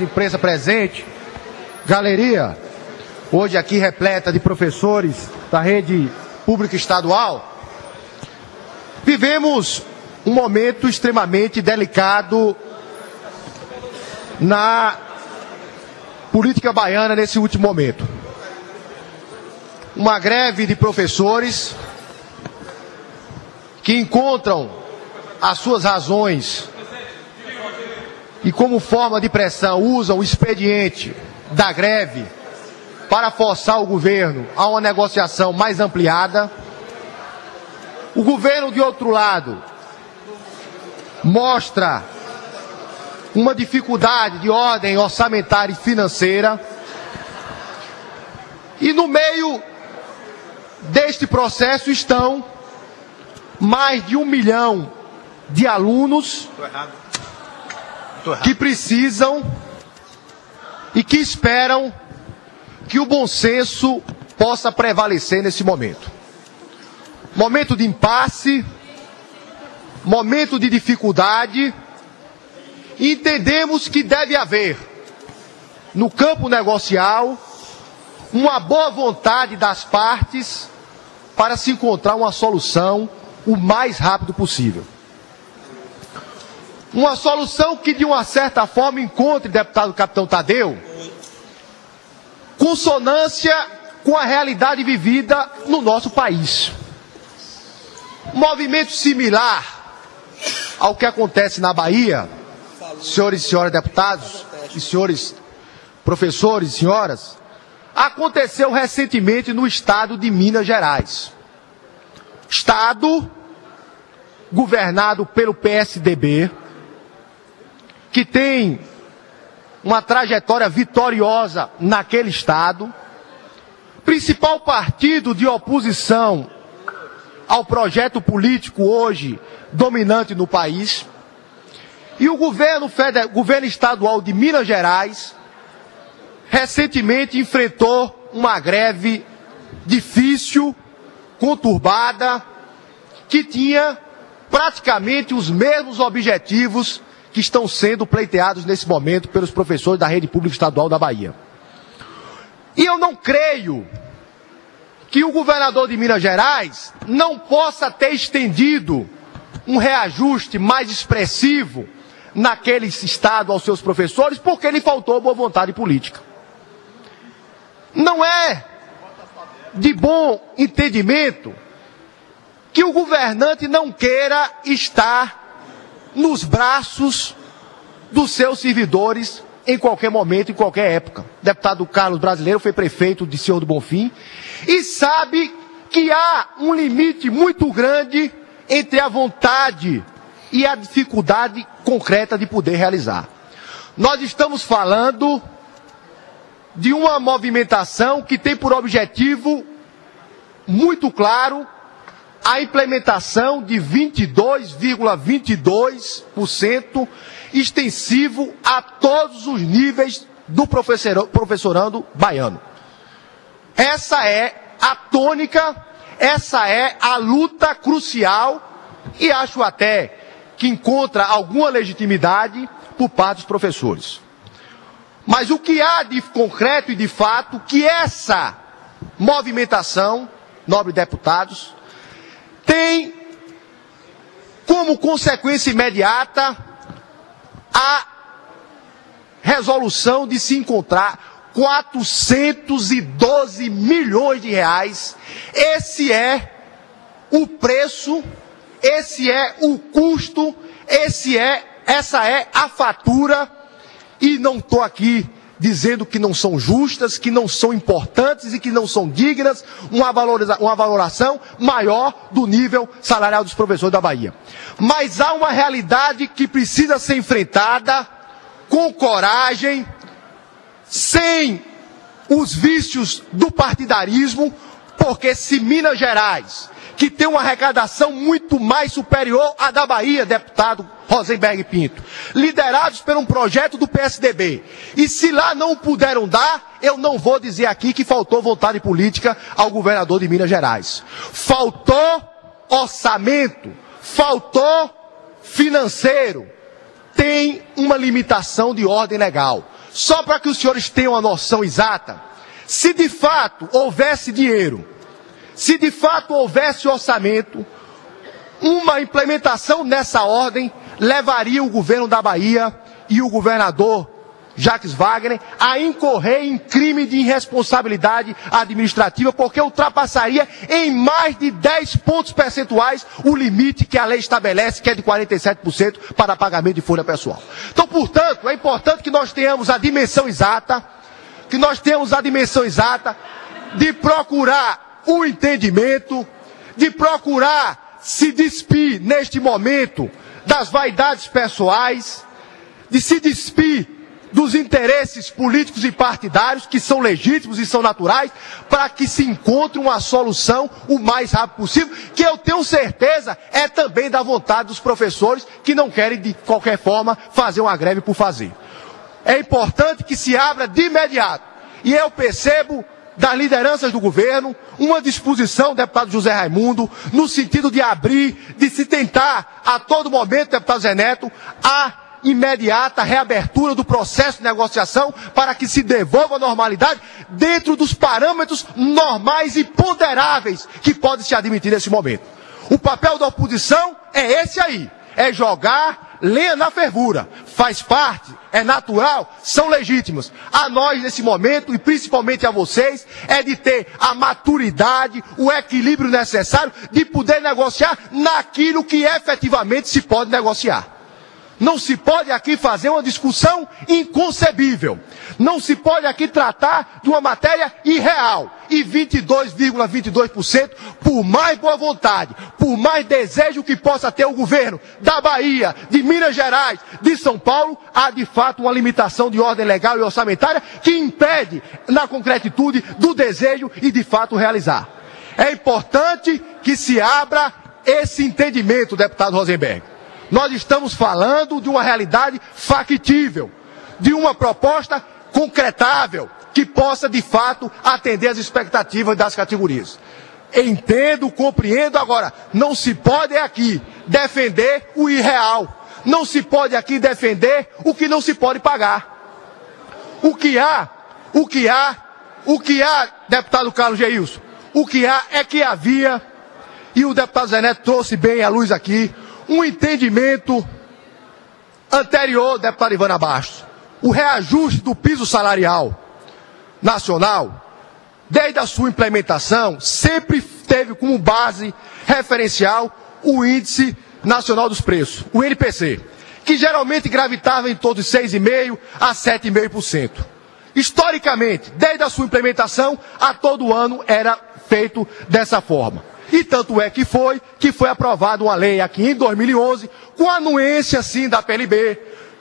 Imprensa presente, galeria, hoje aqui repleta de professores da rede pública estadual, vivemos um momento extremamente delicado na política baiana nesse último momento. Uma greve de professores que encontram as suas razões e, como forma de pressão, usam o expediente da greve para forçar o governo a uma negociação mais ampliada. O governo, de outro lado, mostra uma dificuldade de ordem orçamentária e financeira. E no meio deste processo estão mais de 1 milhão de alunos que precisam e que esperam que o bom senso possa prevalecer nesse momento. Momento de impasse, momento de dificuldade, e entendemos que deve haver, no campo negocial, uma boa vontade das partes para se encontrar uma solução o mais rápido possível. Uma solução que, de uma certa forma, encontre, deputado Capitão Tadeu, consonância com a realidade vivida no nosso país. Um movimento similar ao que acontece na Bahia, senhores e senhoras deputados, e senhores professores e senhoras, aconteceu recentemente no estado de Minas Gerais. Estado governado pelo PSDB, que tem uma trajetória vitoriosa naquele estado, principal partido de oposição ao projeto político hoje dominante no país, e o governo estadual de Minas Gerais recentemente enfrentou uma greve difícil, conturbada, que tinha praticamente os mesmos objetivos que estão sendo pleiteados nesse momento pelos professores da rede pública estadual da Bahia. E eu não creio que o governador de Minas Gerais não possa ter estendido um reajuste mais expressivo naquele estado aos seus professores, porque lhe faltou boa vontade política. Não é de bom entendimento que o governante não queira estar nos braços dos seus servidores em qualquer momento, em qualquer época. O deputado Carlos Brasileiro foi prefeito de Senhor do Bonfim e sabe que há um limite muito grande entre a vontade e a dificuldade concreta de poder realizar. Nós estamos falando de uma movimentação que tem por objetivo muito claro a implementação de 22,22% extensivo a todos os níveis do professorando baiano. Essa é a tônica, essa é a luta crucial, e acho até que encontra alguma legitimidade por parte dos professores. Mas o que há de concreto e de fato que essa movimentação, nobres deputados, tem como consequência imediata a resolução de se encontrar 412 milhões de reais. Esse é o preço, esse é o custo, essa é a fatura, e não estou aqui dizendo que não são justas, que não são importantes e que não são dignas uma valoração maior do nível salarial dos professores da Bahia. Mas há uma realidade que precisa ser enfrentada com coragem, sem os vícios do partidarismo, porque se Minas Gerais, que tem uma arrecadação muito mais superior à da Bahia, deputado Rosenberg Pinto, liderados por um projeto do PSDB, e se lá não puderam dar, eu não vou dizer aqui que faltou vontade política ao governador de Minas Gerais. Faltou orçamento, faltou financeiro, tem uma limitação de ordem legal. Só para que os senhores tenham uma noção exata, se de fato houvesse dinheiro, se de fato houvesse orçamento, uma implementação nessa ordem levaria o governo da Bahia e o governador Jacques Wagner a incorrer em crime de irresponsabilidade administrativa, porque ultrapassaria em mais de 10 pontos percentuais o limite que a lei estabelece, que é de 47% para pagamento de folha pessoal. Então, portanto, é importante que nós tenhamos a dimensão exata, de procurar o entendimento, de procurar se despir neste momento das vaidades pessoais, de se despir dos interesses políticos e partidários, que são legítimos e são naturais, para que se encontre uma solução o mais rápido possível, que eu tenho certeza é também da vontade dos professores, que não querem de qualquer forma fazer uma greve por fazer. É importante que se abra de imediato, e eu percebo das lideranças do governo uma disposição, deputado José Raimundo, no sentido de abrir, de se tentar a todo momento, deputado Zé Neto, a imediata reabertura do processo de negociação para que se devolva a normalidade dentro dos parâmetros normais e ponderáveis que podem se admitir nesse momento. O papel da oposição é esse aí, é jogar lenha na fervura, faz parte, é natural, são legítimos. A nós nesse momento, e principalmente a vocês, é de ter a maturidade, o equilíbrio necessário de poder negociar naquilo que efetivamente se pode negociar. Não se pode aqui fazer uma discussão inconcebível. Não se pode aqui tratar de uma matéria irreal. E 22,22%, por mais boa vontade, por mais desejo que possa ter o governo da Bahia, de Minas Gerais, de São Paulo, há de fato uma limitação de ordem legal e orçamentária que impede, na concretitude, do desejo e de fato realizar. É importante que se abra esse entendimento, deputado Rosenberg. Nós estamos falando de uma realidade factível, de uma proposta concretável, que possa, de fato, atender às expectativas das categorias. Entendo, compreendo, agora, não se pode aqui defender o irreal, não se pode aqui defender o que não se pode pagar. O que há, deputado Carlos Geilson, o que há é que havia, e o deputado Zé Neto trouxe bem à luz aqui, um entendimento anterior, deputado Ivana Bastos. O reajuste do piso salarial nacional, desde a sua implementação, sempre teve como base referencial o Índice Nacional dos Preços, o INPC, que geralmente gravitava em torno de 6,5% a 7,5%. Historicamente, desde a sua implementação, a todo ano era feito dessa forma. E tanto é que foi aprovada uma lei aqui em 2011, com a anuência, sim, da PLB,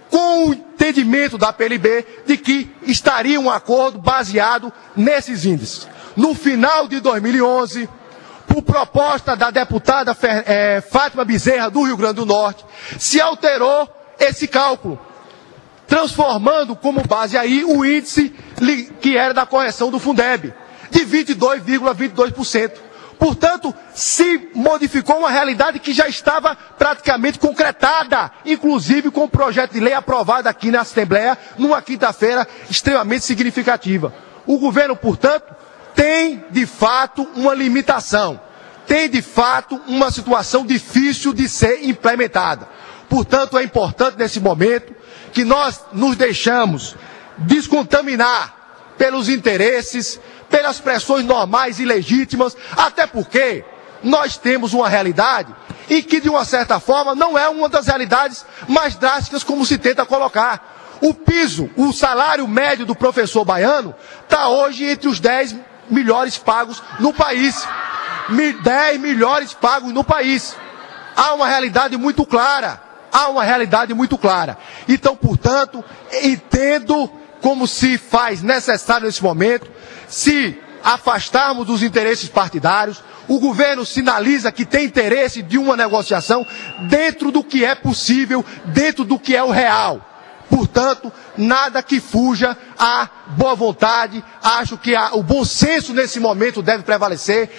com o entendimento da PLB de que estaria um acordo baseado nesses índices. No final de 2011, por proposta da deputada Fátima Bezerra, do Rio Grande do Norte, se alterou esse cálculo, transformando como base aí o índice que era da correção do Fundeb, de 22,22%. Portanto, se modificou uma realidade que já estava praticamente concretada, inclusive com o projeto de lei aprovado aqui na Assembleia, numa quinta-feira extremamente significativa. O governo, portanto, tem de fato uma limitação, tem de fato uma situação difícil de ser implementada. Portanto, é importante nesse momento que nós nos deixamos descontaminar pelos interesses, pelas pressões normais e legítimas, até porque nós temos uma realidade e que, de uma certa forma, não é uma das realidades mais drásticas como se tenta colocar. O piso, o salário médio do professor baiano, está hoje entre os 10 melhores pagos no país. 10 melhores pagos no país. Há uma realidade muito clara. Então, portanto, entendo como se faz necessário nesse momento, se afastarmos dos interesses partidários. O governo sinaliza que tem interesse de uma negociação dentro do que é possível, dentro do que é o real. Portanto, nada que fuja à boa vontade. Acho que o bom senso nesse momento deve prevalecer.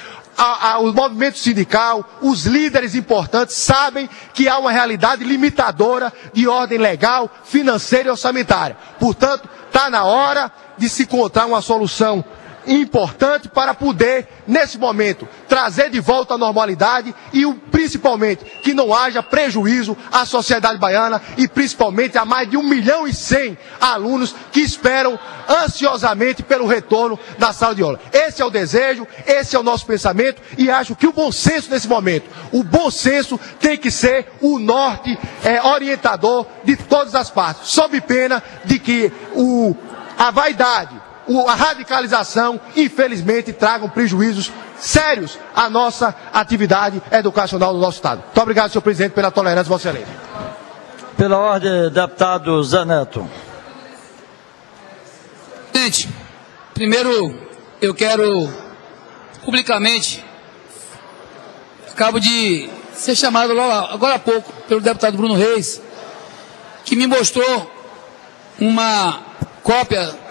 O movimento sindical, os líderes importantes sabem que há uma realidade limitadora de ordem legal, financeira e orçamentária. Portanto, está na hora de se encontrar uma solução importante para poder, nesse momento, trazer de volta a normalidade e, principalmente, que não haja prejuízo à sociedade baiana e, principalmente, a mais de 1.100.000 alunos que esperam ansiosamente pelo retorno da sala de aula. Esse é o desejo, esse é o nosso pensamento e acho que o bom senso nesse momento, o bom senso tem que ser o norte orientador de todas as partes, sob pena de que a vaidade, a radicalização, infelizmente, tragam prejuízos sérios à nossa atividade educacional do nosso Estado. Muito obrigado, senhor presidente, pela tolerância, Vossa Excelência. Pela ordem, deputado Zé Neto. Presidente, primeiro eu quero publicamente, acabo de ser chamado agora há pouco pelo deputado Bruno Reis, que me mostrou uma cópia